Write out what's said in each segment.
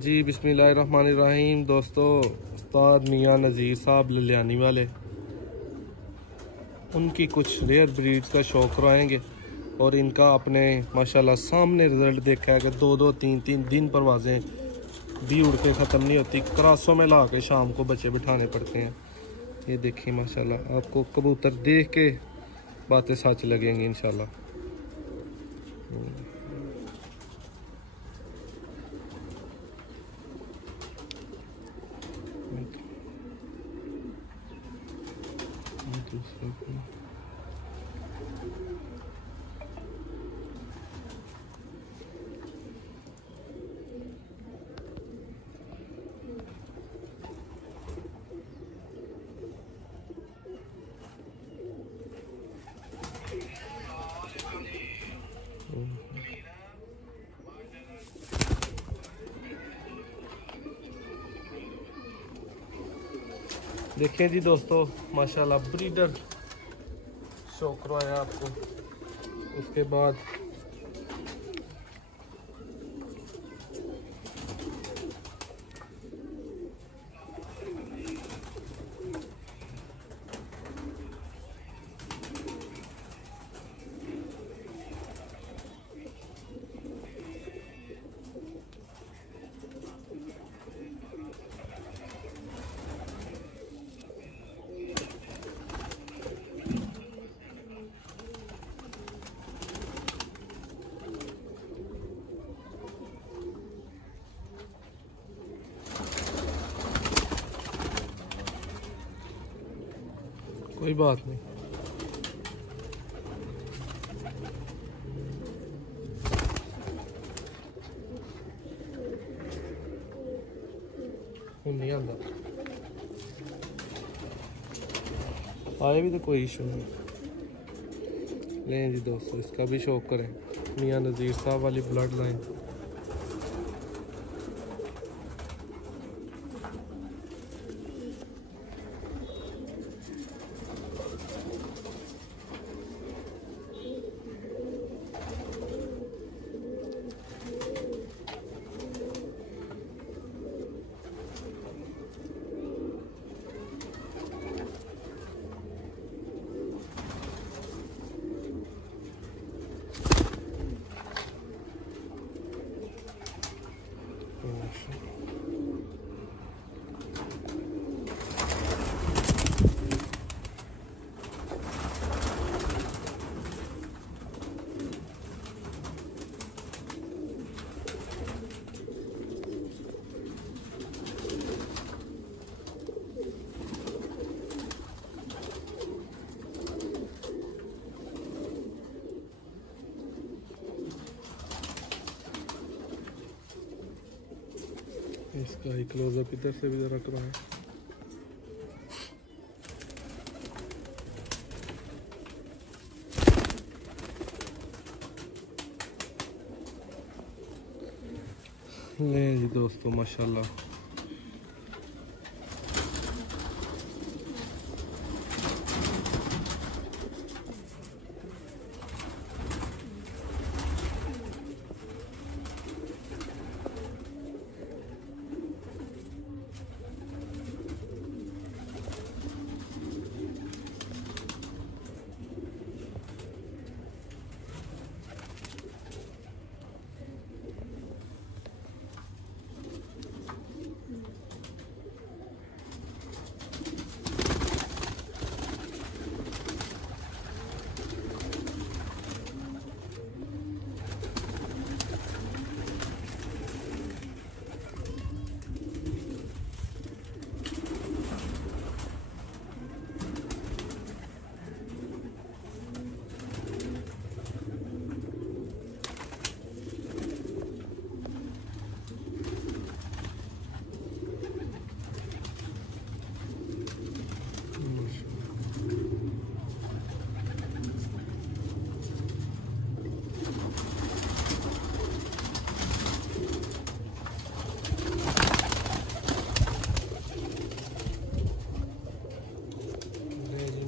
जी बिस्मिल्लाहिर्रहमानिर्रहीम। दोस्तों, उस्ताद मियाँ नज़ीर साहब ललियानी वाले, उनकी कुछ रेयर ब्रीड्स का शौक कराएंगे और इनका अपने माशाल्लाह सामने रिज़ल्ट देखा है कि 2-2, 3-3 दिन परवाज़ें भी उड़ के ख़त्म नहीं होती। क्रासों में ला के शाम को बच्चे बिठाने पड़ते हैं। ये देखिए माशाल्लाह, आपको कबूतर देख के बातें सच लगेंगी इंशाल्लाह। देखिए जी दोस्तों, माशाल्लाह ब्रीडर शो करवाया आपको। उसके बाद कोई बात नहीं, नहीं आता आए भी तो कोई इशू नहीं। लें जी दोस्तों, इसका भी शौक करें। मियाँ नज़ीर साहब वाली ब्लड लाइन। इसका ही क्लोजअप इधर से भी जरा कराएं। ले जी दोस्तों माशाल्लाह,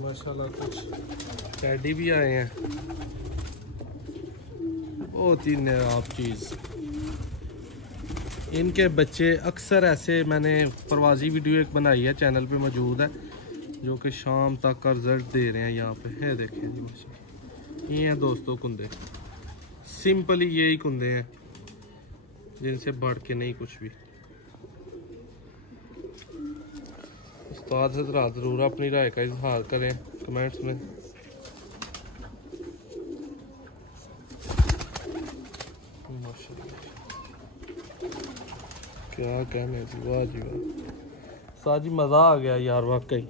माशाल्लाह कुछ टैडी भी आए हैं। बहुत ही नायाब चीज़। इनके बच्चे अक्सर ऐसे, मैंने परवाजी वीडियो एक बनाई है, चैनल पे मौजूद है, जो कि शाम तक का रिजल्ट दे रहे हैं। यहाँ पे है देखें जी माशाल्लाह, ये हैं दोस्तों कुंदे, सिंपली यही कुंदे हैं जिनसे बढ़ के नहीं कुछ भी। उस्ताद हज़रात ज़रूर अपनी राय का इजहार करें कमेंट्स में। क्या कहने जी, वाह जी वाह, साजी मज़ा आ गया यार वाकई।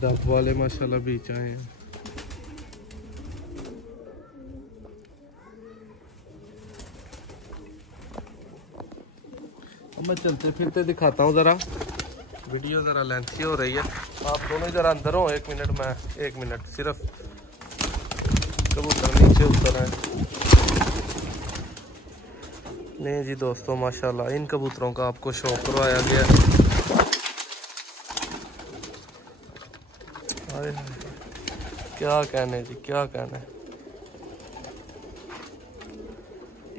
डब वाले माशाल्लाह बीच आए हैं। अब मैं चलते फिरते दिखाता हूँ ज़रा, वीडियो ज़रा लेंथी हो रही है। आप दोनों ज़रा अंदर हो, 1 मिनट, मैं 1 मिनट सिर्फ, कबूतर नीचे उतर है। नहीं जी दोस्तों माशाल्लाह, इन कबूतरों का आपको शौक करवाया गया। क्या कहने जी, क्या कहने,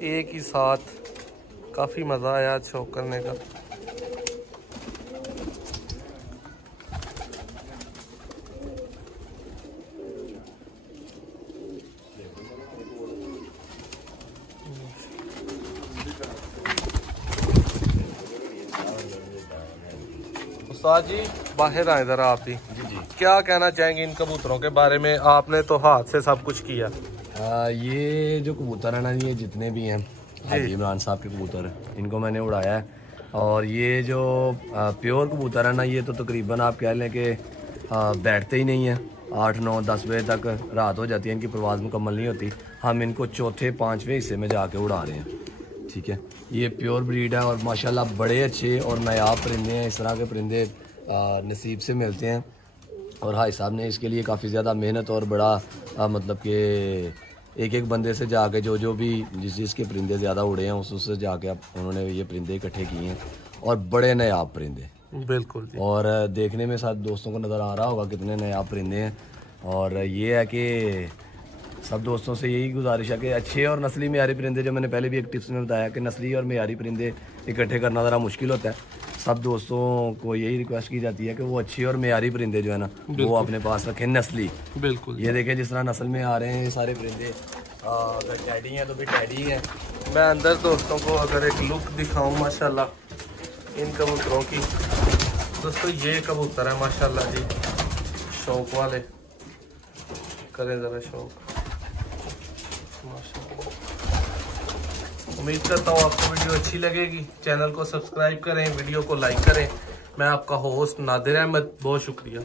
एक ही साथ काफ़ी मज़ा आया आज शौक करने का। उस्ताद जी बाहर आए ज़रा आप ही, क्या कहना चाहेंगे इन कबूतरों के बारे में? आपने तो हाथ से सब कुछ किया। ये जो कबूतर है ना, ये जितने भी हैं हाजी इमरान साहब के कबूतर, इनको मैंने उड़ाया है। और ये जो प्योर कबूतर है ना, ये तो तकरीबन आप कह लें कि बैठते ही नहीं हैं। 8, 9, 10 बजे तक रात हो जाती है, इनकी परवाज़ मुकम्मल नहीं होती। हम इनको चौथे 5वें हिस्से में जाके उड़ा रहे हैं, ठीक है। ये प्योर ब्रीड है और माशाल्लाह बड़े अच्छे और नायाब परिंदे हैं। इस तरह के परिंदे नसीब से मिलते हैं। और भाई साहब ने इसके लिए काफ़ी ज़्यादा मेहनत और बड़ा मतलब कि एक बंदे से जाके जो भी जिसके परिंदे ज़्यादा उड़े हैं उससे जाके अब उन्होंने ये परिंदे इकट्ठे किए हैं और बड़े नायाब परिंदे, बिल्कुल जी। और देखने में साथ दोस्तों को नज़र आ रहा होगा कितने नायाब परिंदे हैं। और ये है कि सब दोस्तों से यही गुजारिश है कि अच्छे और नस्ली मेयारी परिंदे, जो मैंने पहले भी एक टिप्स में बताया कि नस्ली और मेयारी परिंदे इकट्ठे करना ज़रा मुश्किल होता है। सब दोस्तों को यही रिक्वेस्ट की जाती है कि वो अच्छे और मेयारी परिंदे जो है ना, वो अपने पास रखें, नस्ली। बिल्कुल, ये देखें जिस तरह नस्ल में आ रहे हैं ये सारे परिंदे। अगर टैडी हैं तो भी टैडी हैं। मैं अंदर दोस्तों को अगर एक लुक दिखाऊं माशाल्लाह इन कबूतरों की, दोस्तों ये कबूतर है माशाल्लाह जी, शौक वाले, करें ज़रा शौक माशाल्लाह। उम्मीद करता हूँ आपको वीडियो अच्छी लगेगी। चैनल को सब्सक्राइब करें, वीडियो को लाइक करें। मैं आपका होस्ट नादिर अहमद, बहुत शुक्रिया।